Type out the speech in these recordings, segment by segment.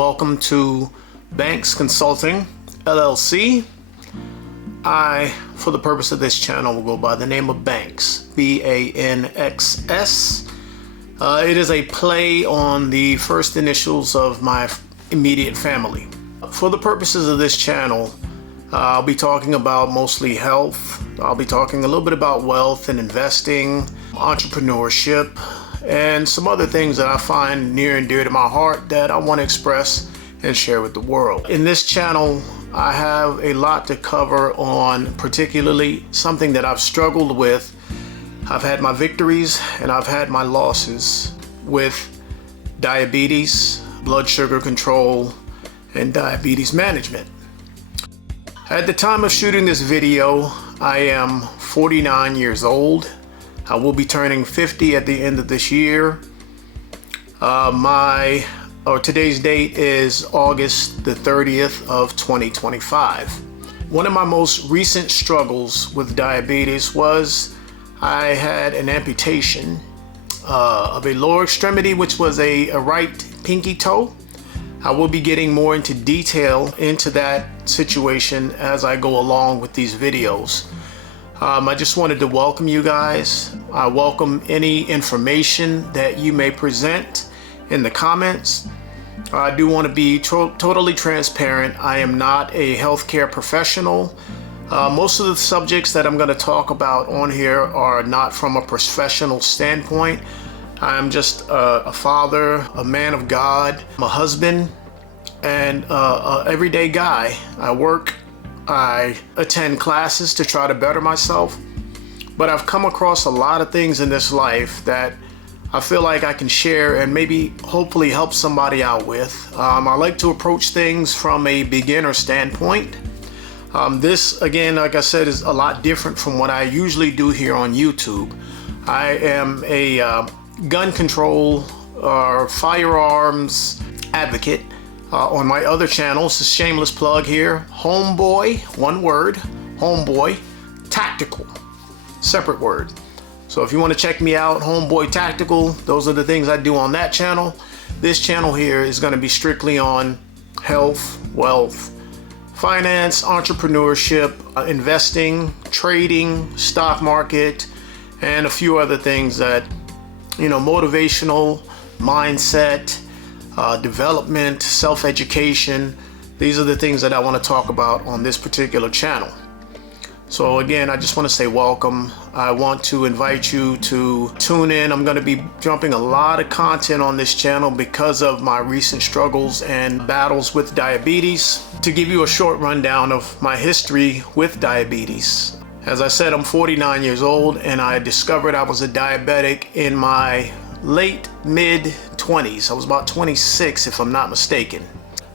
welcome to BANXS Consulting LLC. I, for the purpose of this channel, will go by the name of BANXS, B-A-N-X-S. It is a play on the first initials of my immediate family. For the purposes of this channel, I'll be talking about mostly health. I'll be talking a little bit about wealth and investing, entrepreneurship, and some other things that I find near and dear to my heart that I want to express and share with the world. In this channel, I have a lot to cover on particularly something that I've struggled with. I've had my victories and I've had my losses with diabetes, blood sugar control, and diabetes management. At the time of shooting this video, I am 49 years old. I will be turning 50 at the end of this year. Today's date is August the 30th of 2025. One of my most recent struggles with diabetes was I had an amputation of a lower extremity, which was a right pinky toe. I will be getting more into detail into that situation as I go along with these videos. I just wanted to welcome you guys. I welcome any information that you may present in the comments. I do want to be totally transparent. I am not a healthcare professional. Most of the subjects that I'm going to talk about on here are not from a professional standpoint. I'm just a father, a man of God, a husband, and an everyday guy. I attend classes to try to better myself, but I've come across a lot of things in this life that I feel like I can share and maybe hopefully help somebody out with. I like to approach things from a beginner standpoint. This, again, like I said, is a lot different from what I usually do here on YouTube. I am a gun control or firearms advocate. On my other channels, a shameless plug here, Homeboy, one word, Homeboy Tactical, separate word. So if you want to check me out, Homeboy Tactical, those are the things I do on that channel. This channel here is going to be strictly on health, wealth, finance, entrepreneurship, investing, trading, stock market, and a few other things that, motivational, mindset, development, self-education. These are the things that I want to talk about on this particular channel. So again, I just want to say welcome. I want to invite you to tune in. I'm going to be jumping a lot of content on this channel because of my recent struggles and battles with diabetes. To give you a short rundown of my history with diabetes. As I said, I'm 49 years old and I discovered I was a diabetic in my late mid-20s. I was about 26 if I'm not mistaken.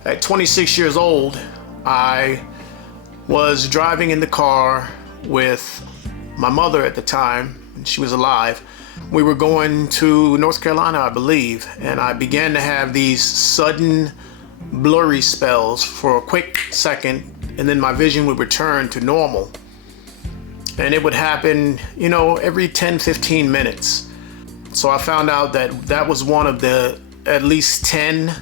At 26 years old, I was driving in the car with my mother at the time, and she was alive. We were going to North Carolina, I believe, and I began to have these sudden blurry spells for a quick second, and then my vision would return to normal. And it would happen, every 10-15 minutes. So I found out that that was one of the at least 10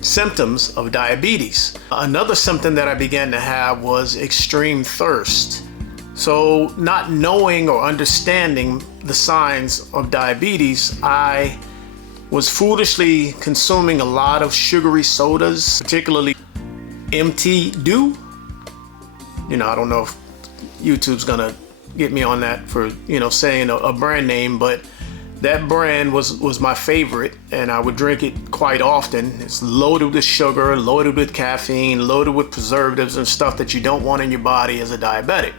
symptoms of diabetes. Another symptom that I began to have was extreme thirst. So not knowing or understanding the signs of diabetes, I was foolishly consuming a lot of sugary sodas, particularly MT Dew. I don't know if YouTube's gonna get me on that for, saying a brand name, but that brand was my favorite, and I would drink it quite often. It's loaded with sugar, loaded with caffeine, loaded with preservatives and stuff that you don't want in your body as a diabetic.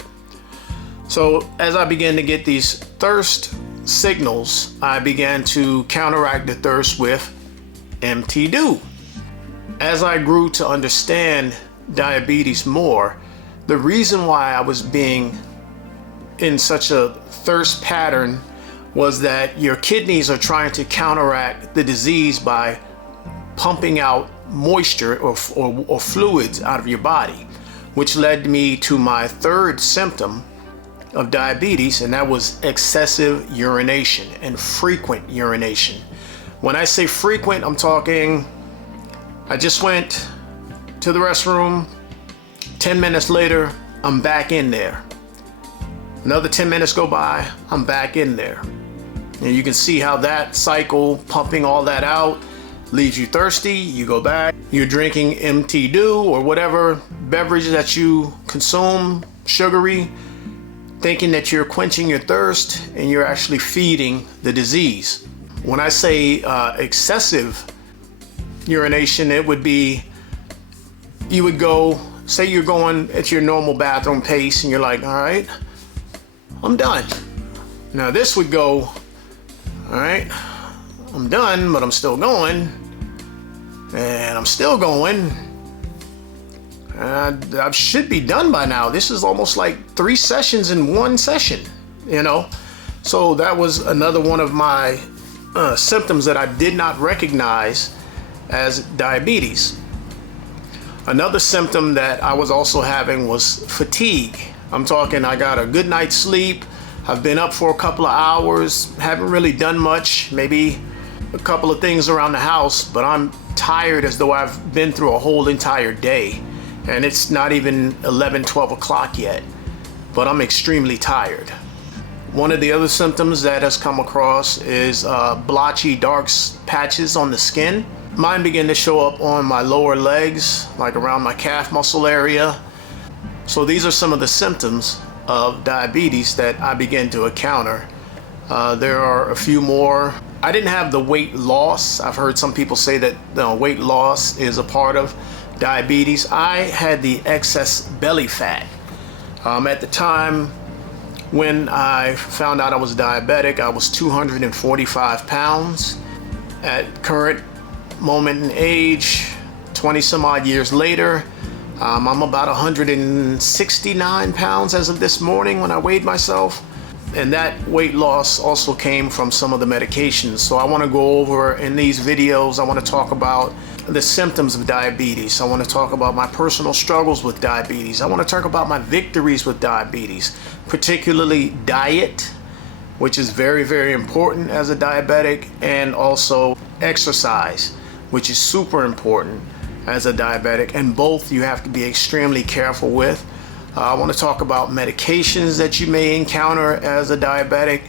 So as I began to get these thirst signals, I began to counteract the thirst with MT Dew. As I grew to understand diabetes more, the reason why I was being in such a thirst pattern was that your kidneys are trying to counteract the disease by pumping out moisture or fluids out of your body, which led me to my third symptom of diabetes, and that was excessive urination and frequent urination. When I say frequent, I'm talking I just went to the restroom. 10 minutes later, I'm back in there. Another 10 minutes go by, I'm back in there. And you can see how that cycle, pumping all that out, leaves you thirsty. You go back, you're drinking MT Dew or whatever beverage that you consume, sugary, thinking that you're quenching your thirst, and you're actually feeding the disease. When I say excessive urination, it would be, you would go, say you're going at your normal bathroom pace and you're like, all right, I'm done. Now this would go, all right, I'm done, but I'm still going, and I'm still going. I should be done by now. This is almost like 3 sessions in one session, you know? So that was another one of my symptoms that I did not recognize as diabetes. Another symptom that I was also having was fatigue. I'm talking, I got a good night's sleep. I've been up for a couple of hours, haven't really done much, maybe a couple of things around the house, but I'm tired as though I've been through a whole entire day. And it's not even 11, 12 o'clock yet, but I'm extremely tired. One of the other symptoms that has come across is blotchy, dark patches on the skin. Mine began to show up on my lower legs, like around my calf muscle area. So these are some of the symptoms of diabetes that I began to encounter. There are a few more. I didn't have the weight loss. I've heard some people say that weight loss is a part of diabetes. I had the excess belly fat. At the time when I found out I was diabetic, I was 245 pounds. At current moment in age, 20 some odd years later, I'm about 169 pounds as of this morning when I weighed myself. And that weight loss also came from some of the medications. So I want to go over in these videos, I want to talk about the symptoms of diabetes. I want to talk about my personal struggles with diabetes. I want to talk about my victories with diabetes, particularly diet, which is very, very important as a diabetic, and also exercise, which is super important as a diabetic, and both you have to be extremely careful with. I want to talk about medications that you may encounter as a diabetic.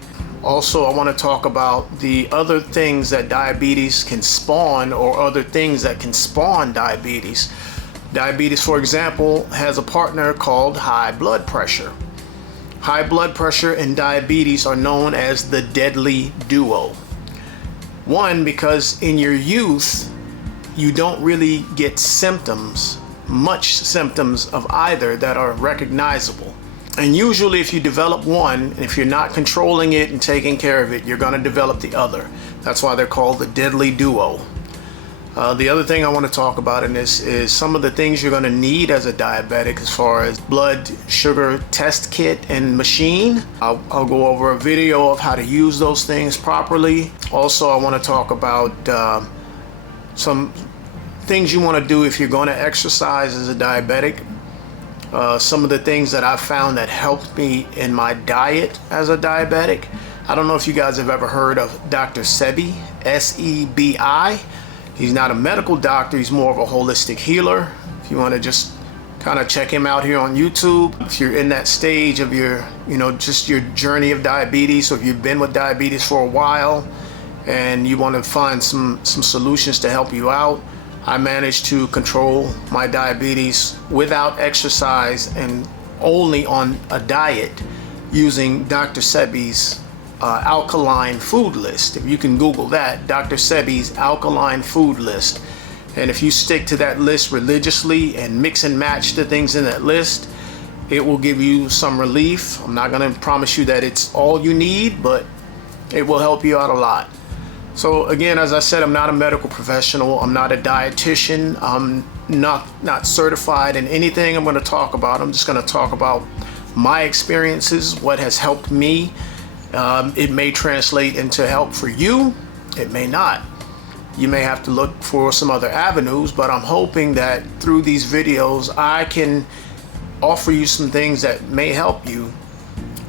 Also, I want to talk about the other things that diabetes can spawn, or other things that can spawn diabetes. Diabetes, for example, has a partner called high blood pressure. High blood pressure and diabetes are known as the deadly duo. One, because in your youth, you don't really get much symptoms of either that are recognizable. And usually if you develop one, and if you're not controlling it and taking care of it, you're going to develop the other. That's why they're called the deadly duo. The other thing I want to talk about in this is some of the things you're going to need as a diabetic, as far as blood sugar test kit and machine. I'll go over a video of how to use those things properly. Also, I want to talk about some things you want to do if you're going to exercise as a diabetic. Some of the things that I've found that helped me in my diet as a diabetic. I don't know if you guys have ever heard of Dr. Sebi, S-E-B-I. He's not a medical doctor, he's more of a holistic healer. If you want to just kind of check him out here on YouTube. If you're in that stage of your, just your journey of diabetes, or if you've been with diabetes for a while and you want to find some solutions to help you out. I managed to control my diabetes without exercise and only on a diet using Dr. Sebi's alkaline food list. If you can Google that, Dr. Sebi's alkaline food list. And if you stick to that list religiously and mix and match the things in that list, it will give you some relief. I'm not going to promise you that it's all you need, but it will help you out a lot. So again, as I said, I'm not a medical professional. I'm not a dietitian. I'm not certified in anything I'm going to talk about. I'm just going to talk about my experiences, what has helped me. It may translate into help for you. It may not. You may have to look for some other avenues, but I'm hoping that through these videos, I can offer you some things that may help you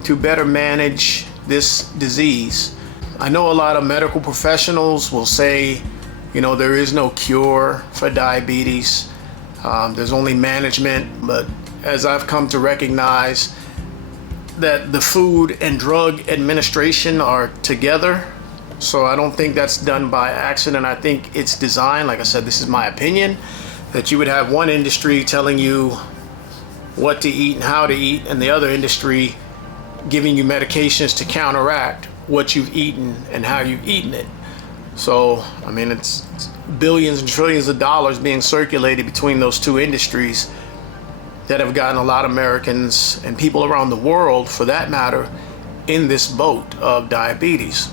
to better manage this disease. I know a lot of medical professionals will say, There is no cure for diabetes. There's only management, but as I've come to recognize that the Food and Drug Administration are together, so I don't think that's done by accident. I think it's designed, like I said, this is my opinion, that you would have one industry telling you what to eat and how to eat, and the other industry giving you medications to counteract what you've eaten and how you've eaten it. So, it's billions and trillions of dollars being circulated between those two industries that have gotten a lot of Americans and people around the world, for that matter, in this boat of diabetes.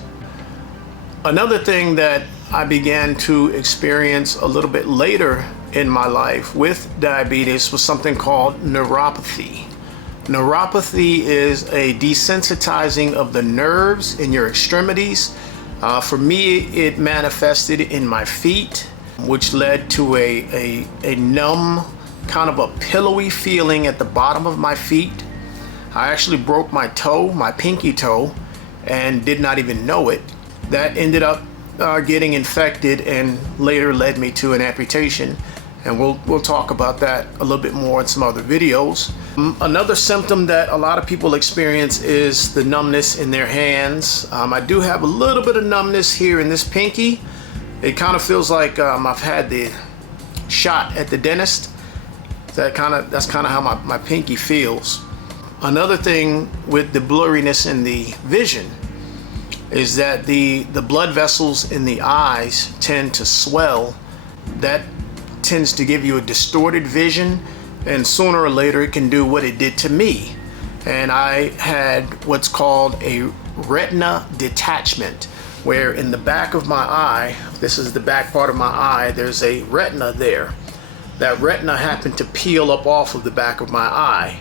Another thing that I began to experience a little bit later in my life with diabetes was something called neuropathy. Neuropathy is a desensitizing of the nerves in your extremities. For me, it manifested in my feet, which led to a numb, kind of a pillowy feeling at the bottom of my feet. I actually broke my toe, my pinky toe, and did not even know it. That ended up getting infected and later led me to an amputation. And we'll talk about that a little bit more in some other videos. Another symptom that a lot of people experience is the numbness in their hands. I do have a little bit of numbness here in this pinky. It kind of feels like I've had the shot at the dentist. That's kind of how my pinky feels. Another thing with the blurriness in the vision is that the blood vessels in the eyes tend to swell. That tends to give you a distorted vision, and sooner or later it can do what it did to me. And I had what's called a retina detachment, where in the back of my eye, this is the back part of my eye, there's a retina there. That retina happened to peel up off of the back of my eye,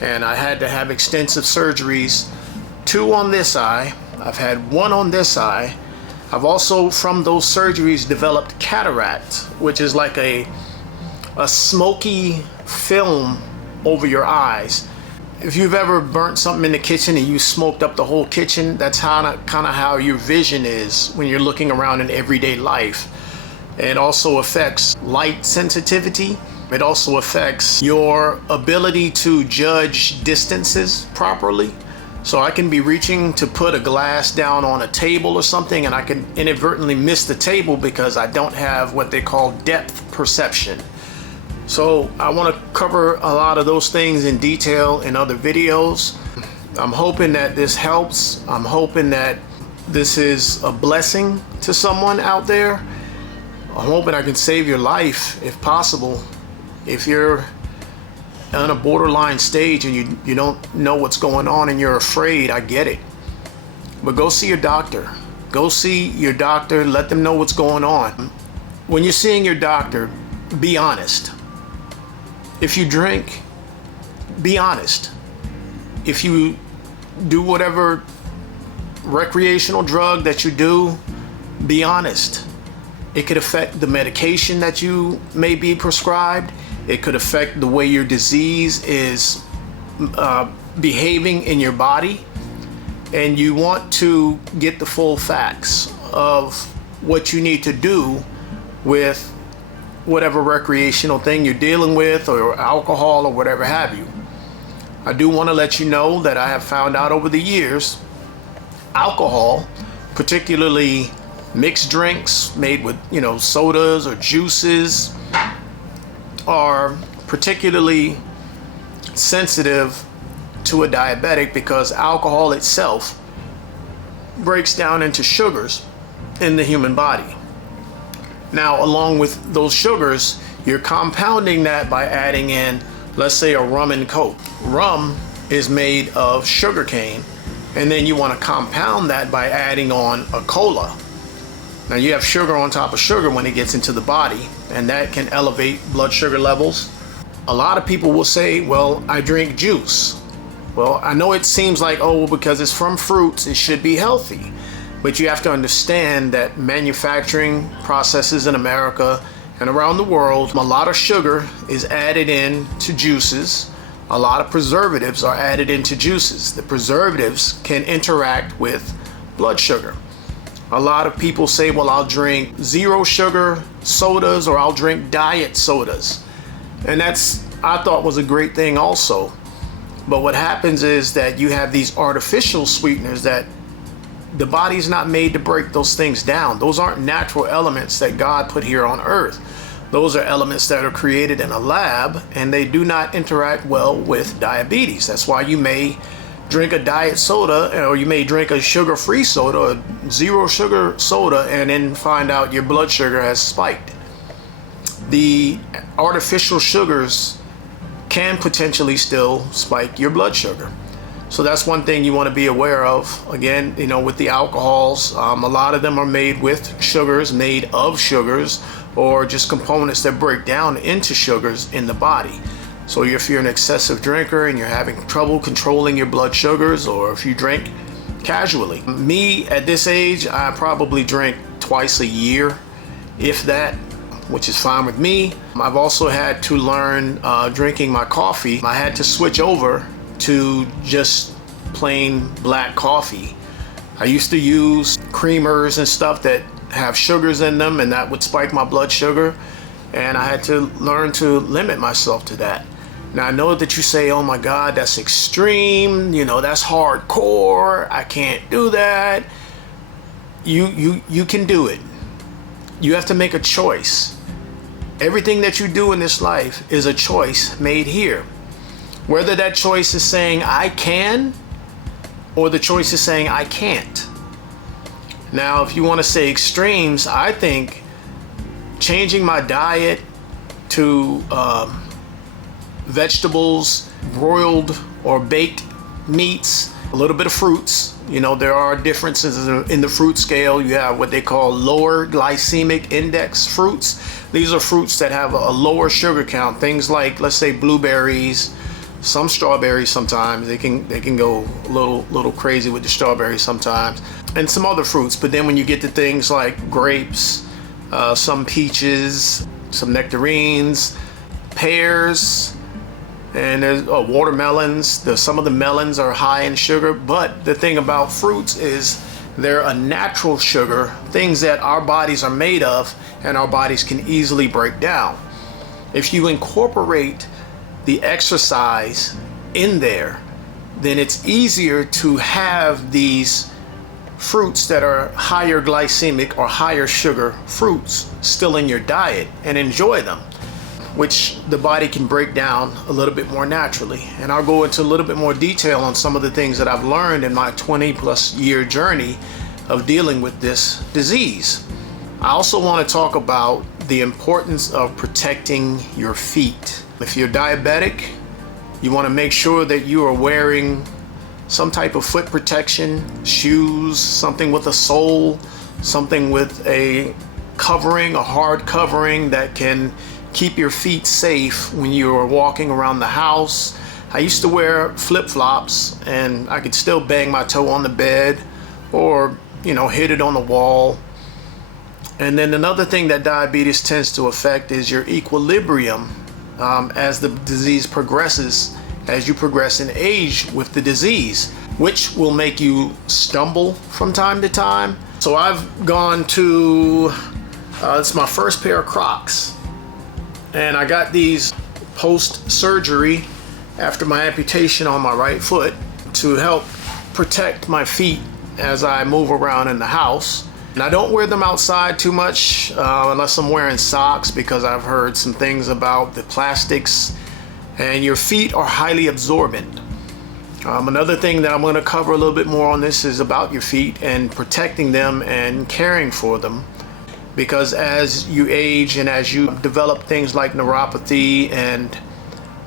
and I had to have extensive surgeries, 2 on this eye. I've had 1 on this eye. I've also, from those surgeries, developed cataract, which is like a smoky film over your eyes. If you've ever burnt something in the kitchen and you smoked up the whole kitchen, that's kind of how your vision is when you're looking around in everyday life. It also affects light sensitivity. It also affects your ability to judge distances properly. So I can be reaching to put a glass down on a table or something, and I can inadvertently miss the table because I don't have what they call depth perception. So I want to cover a lot of those things in detail in other videos. I'm hoping that this helps. I'm hoping that this is a blessing to someone out there. I'm hoping I can save your life if possible. If you're on a borderline stage and you don't know what's going on and you're afraid, I get it. But go see your doctor. Go see your doctor. Let them know what's going on. When you're seeing your doctor, be honest. If you drink, be honest. If you do whatever recreational drug that you do, be honest. It could affect the medication that you may be prescribed. It could affect the way your disease is behaving in your body. And you want to get the full facts of what you need to do with whatever recreational thing you're dealing with, or alcohol, or whatever have you. I do want to let you know that I have found out over the years, alcohol, particularly mixed drinks made with, sodas or juices, are particularly sensitive to a diabetic because alcohol itself breaks down into sugars in the human body. Now, along with those sugars, you're compounding that by adding in, let's say, a rum and coke. Rum is made of sugar cane, and then you want to compound that by adding on a cola. Now, you have sugar on top of sugar when it gets into the body, and that can elevate blood sugar levels. A lot of people will say, well, I drink juice. Well, I know it seems like, because it's from fruits, it should be healthy. But you have to understand that manufacturing processes in America and around the world, a lot of sugar is added in to juices. A lot of preservatives are added into juices. The preservatives can interact with blood sugar. A lot of people say, well, I'll drink zero sugar sodas or I'll drink diet sodas. And that's, I thought, was a great thing also. But what happens is that you have these artificial sweeteners that the body's not made to break those things down. Those aren't natural elements that God put here on earth. Those are elements that are created in a lab, and they do not interact well with diabetes. That's why you may drink a diet soda, or you may drink a sugar-free soda, a zero sugar soda, and then find out your blood sugar has spiked. The artificial sugars can potentially still spike your blood sugar. So that's one thing you want to be aware of. Again, with the alcohols, a lot of them are made with sugars, made of sugars, or just components that break down into sugars in the body. So if you're an excessive drinker and you're having trouble controlling your blood sugars, or if you drink casually. Me, at this age, I probably drink twice a year, if that, which is fine with me. I've also had to learn drinking my coffee. I had to switch over to just plain black coffee. I used to use creamers and stuff that have sugars in them, and that would spike my blood sugar, and I had to learn to limit myself to that. Now, I know that you say, oh my God, that's extreme, that's hardcore, I can't do that. You can do it. You have to make a choice. Everything that you do in this life is a choice made here. Whether that choice is saying I can, or the choice is saying I can't. Now, if you want to say extremes, I think changing my diet to vegetables, broiled or baked meats, a little bit of fruits. There are differences in the fruit scale. You have what they call lower glycemic index fruits. These are fruits that have a lower sugar count. Things like, let's say, blueberries, some strawberries sometimes. They can go a little crazy with the strawberries sometimes, and some other fruits. But then when you get to things like grapes, some peaches, some nectarines, pears, and there's watermelons. Some of the melons are high in sugar, but the thing about fruits is they're a natural sugar, things that our bodies are made of and our bodies can easily break down. If you incorporate the exercise in there, then it's easier to have these fruits that are higher glycemic or higher sugar fruits still in your diet and enjoy them, which the body can break down a little bit more naturally. And I'll go into a little bit more detail on some of the things that I've learned in my 20+ year journey of dealing with this disease. I also want to talk about the importance of protecting your feet. If you're diabetic, you want to make sure that you are wearing some type of foot protection, shoes, something with a sole, something with a covering, a hard covering that can keep your feet safe when you're walking around the house. I used to wear flip-flops, and I could still bang my toe on the bed or, hit it on the wall. And then another thing that diabetes tends to affect is your equilibrium as the disease progresses, as you progress in age with the disease, which will make you stumble from time to time. So I've gone to, it's my first pair of Crocs, and I got these post-surgery after my amputation on my right foot to help protect my feet as I move around in the house. And I don't wear them outside too much unless I'm wearing socks, because I've heard some things about the plastics, and your feet are highly absorbent. Another thing that I'm going to cover a little bit more on this is about your feet and protecting them and caring for them, because as you age and as you develop things like neuropathy, and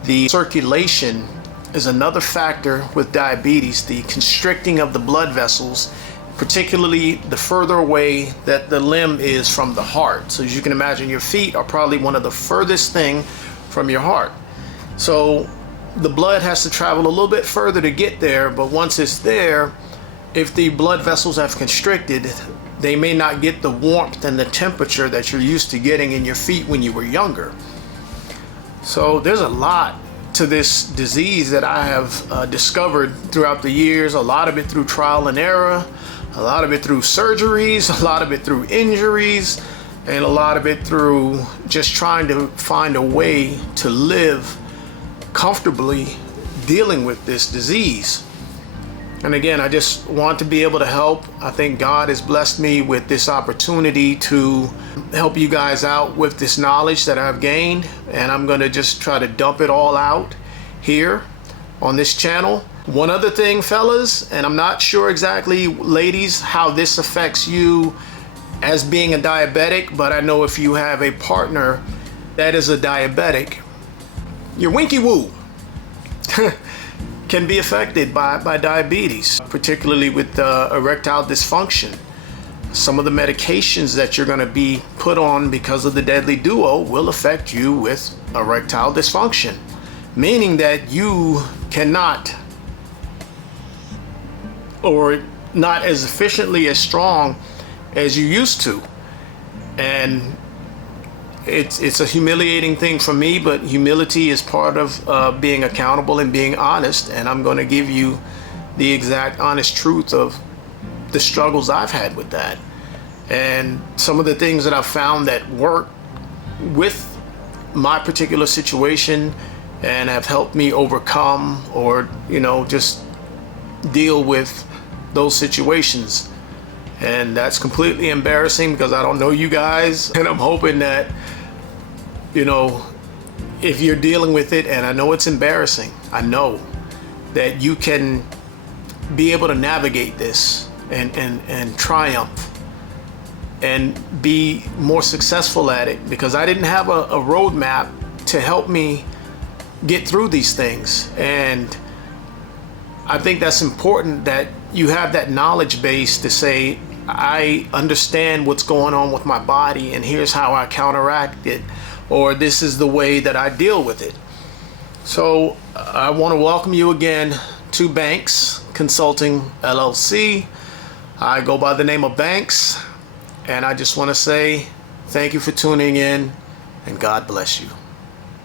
the circulation is another factor with diabetes, the constricting of the blood vessels, particularly the further away that the limb is from the heart. So as you can imagine, your feet are probably one of the furthest thing from your heart. So the blood has to travel a little bit further to get there, but once it's there, if the blood vessels have constricted, they may not get the warmth and the temperature that you're used to getting in your feet when you were younger. So there's a lot to this disease that I have discovered throughout the years, a lot of it through trial and error, A lot of it through surgeries, a lot of it through injuries, and a lot of it through just trying to find a way to live comfortably dealing with this disease. And again, I just want to be able to help. I think God has blessed me with this opportunity to help you guys out with this knowledge that I've gained, and I'm going to just try to dump it all out here on this channel. One other thing, fellas, and I'm not sure exactly, ladies, how this affects you as being a diabetic, but I know if you have a partner that is a diabetic, your winky woo can be affected by diabetes, particularly with erectile dysfunction. Some of the medications that you're going to be put on because of the deadly duo will affect you with erectile dysfunction, meaning that you cannot, or not as efficiently as strong as you used to. And it's a humiliating thing for me, but humility is part of being accountable and being honest. And I'm going to give you the exact honest truth of the struggles I've had with that, and some of the things that I've found that work with my particular situation and have helped me overcome, or just deal with those situations. And that's completely embarrassing because I don't know you guys, and I'm hoping that if you're dealing with it, and I know it's embarrassing, I know that you can be able to navigate this and triumph and be more successful at it, because I didn't have a roadmap to help me get through these things. And I think that's important that you have that knowledge base to say, I understand what's going on with my body, and here's how I counteract it, or this is the way that I deal with it. So I want to welcome you again to BANXS Consulting LLC. I go by the name of BANXS, and I just want to say thank you for tuning in, and God bless you.